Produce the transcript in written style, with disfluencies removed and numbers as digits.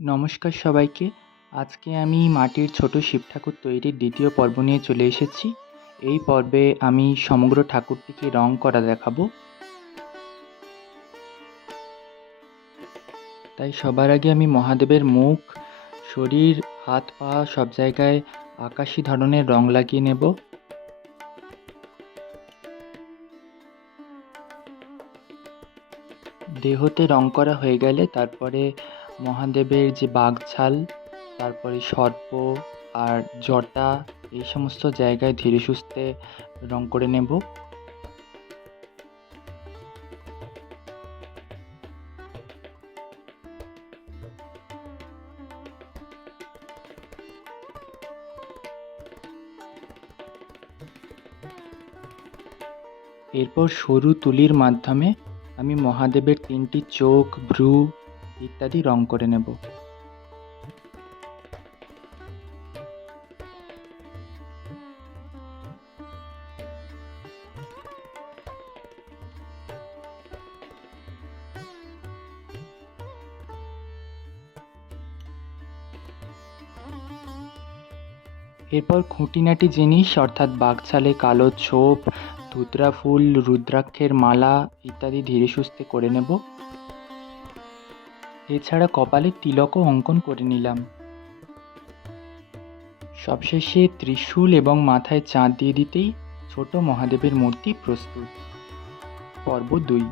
নমস্কার সবাইকে। আজকে আমি মাটির ছোট শিব ঠাকুর তৈরির দ্বিতীয় পর্ব নিয়ে চলে এসেছি। এই পর্বে আমি সমগ্র ঠাকুরটিকে রং করা দেখাবো। তাই সবার আগে আমি মহাদেবের মুখ, শরীর, হাত পা সব জায়গায় আকাশি ধরনের রং লাগিয়ে নেব। দেহতে রং করা হয়ে গেলে তারপরে মহাদেবের যে বাঘছাল, তারপরে সর্প আর জটা, এই সমস্ত জায়গায় ধীরে সুস্থে রং করে নেব। এরপর সরু তুলির মাধ্যমে আমি মহাদেবের 3টি চোখ, ভ্রু ইত্যাদি রং করে নেব। এরপর খুঁটিনাটি জিনিস অর্থাৎ বাঘছালে কালো ছোপ, ধুতরা ফুল, রুদ্রাক্ষের মালা ইত্যাদি ধীরে সুস্থে করে নেব। এছাড়া কপালে তিলকও অঙ্কন করে নিলাম। সবশেষে ত্রিশূল এবং মাথায় চাঁদ দিয়ে দিতেই ছোট মহাদেবের মূর্তি প্রস্তুত। পর্ব 2।